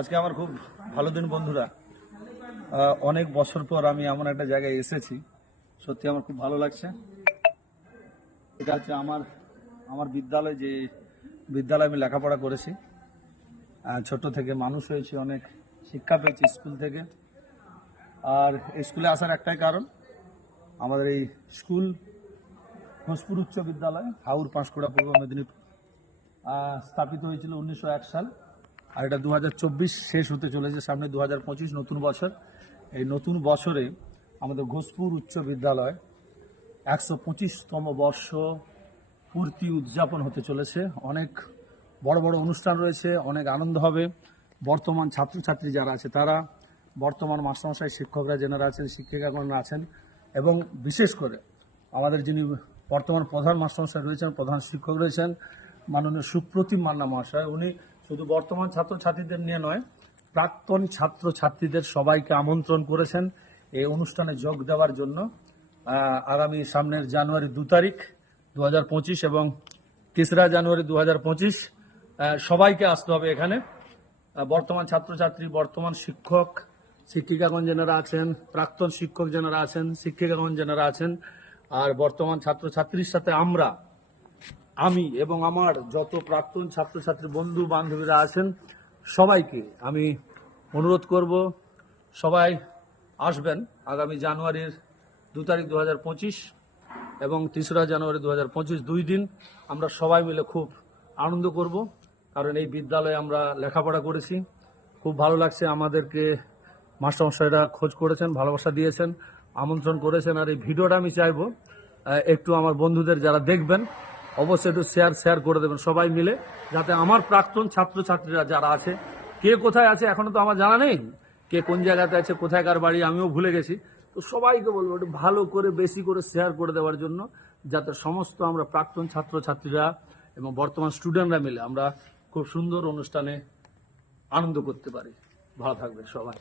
আজকে আমার খুব ভালো দিন বন্ধুরা। অনেক বছর পর আমি এমন একটা জায়গায় এসেছি, সত্যি আমার খুব ভালো লাগছে। এটা হচ্ছে আমার আমার বিদ্যালয়, যে বিদ্যালয়ে আমি লেখাপড়া করেছি। ছোট থেকে মানুষ হয়েছি, অনেক শিক্ষা পেয়েছি স্কুল থেকে। আর স্কুলে আসার একটাই কারণ, আমাদের এই স্কুল ঘোষপুর উচ্চ বিদ্যালয়, হাউর, পাঁশকুড়া, পূর্ব মেদিনীপুর, স্থাপিত হয়েছিল 1901 সাল। আর এটা 2024 শেষ হতে চলেছে, সামনে 2025 নতুন বছর। এই নতুন বছরে আমাদের ঘোষপুর উচ্চ বিদ্যালয় 125তম বর্ষ পূর্তি উদযাপন হতে চলেছে। অনেক বড় বড় অনুষ্ঠান রয়েছে, অনেক আনন্দ হবে। বর্তমান ছাত্রছাত্রী যারা আছে তারা, বর্তমান মাস্টারমশাই, শিক্ষকরা যারা আছেন, শিক্ষিকাগণরা আছেন, এবং বিশেষ করে আমাদের যিনি বর্তমান প্রধান মাস্টারমশাই রয়েছেন, প্রধান শিক্ষক রয়েছেন, মাননীয় সুপ্রতিম মান্না মহাশয়, উনি শুধু বর্তমান ছাত্রছাত্রীদের নিয়ে নয়, প্রাক্তন ছাত্রছাত্রীদের সবাইকে আমন্ত্রণ করেছেন এই অনুষ্ঠানে যোগ দেওয়ার জন্য। আগামী সামনের জানুয়ারি 2 তারিখ 2025 এবং 3রা জানুয়ারি 2025 সবাইকে আসতে হবে এখানে। বর্তমান ছাত্রছাত্রী, বর্তমান শিক্ষক শিক্ষিকাগণ যারা আছেন, প্রাক্তন শিক্ষক যারা আছেন, শিক্ষিকাগণ যারা আছেন, আর বর্তমান ছাত্রছাত্রীর সাথে আমি এবং আমার যত প্রাক্তন ছাত্রছাত্রী বন্ধু বান্ধবীরা আছেন, সবাইকে আমি অনুরোধ করব, সবাই আসবেন আগামী জানুয়ারির 2 তারিখ 2025 এবং 3রা জানুয়ারি 2025, 2 দিন আমরা সবাই মিলে খুব আনন্দ করব। কারণ এই বিদ্যালয়ে আমরা লেখাপড়া করেছি, খুব ভালো লাগছে। আমাদেরকে মাস্টারমশাইরা খোঁজ করেছেন, ভালোবাসা দিয়েছেন, আমন্ত্রণ করেছেন। আর এই ভিডিওটা আমি চাইবো একটু আমার বন্ধুদের যারা দেখবেন, অবশ্যই একটু শেয়ার করে দেবেন সবাই মিলে, যাতে আমার প্রাক্তন ছাত্রছাত্রীরা যারা আছে, কে কোথায় আছে এখনো তো আমার জানা নেই, কে কোন জায়গাতে আছে, কোথায়কার বাড়ি আমিও ভুলে গেছি। তো সবাইকে বলবো একটু ভালো করে, বেশি করে শেয়ার করে দেওয়ার জন্য, যাতে সমস্ত আমরা প্রাক্তন ছাত্রছাত্রীরা এবং বর্তমান স্টুডেন্টরা মিলে আমরা খুব সুন্দর অনুষ্ঠানে আনন্দ করতে পারি। ভালো থাকবে সবাই।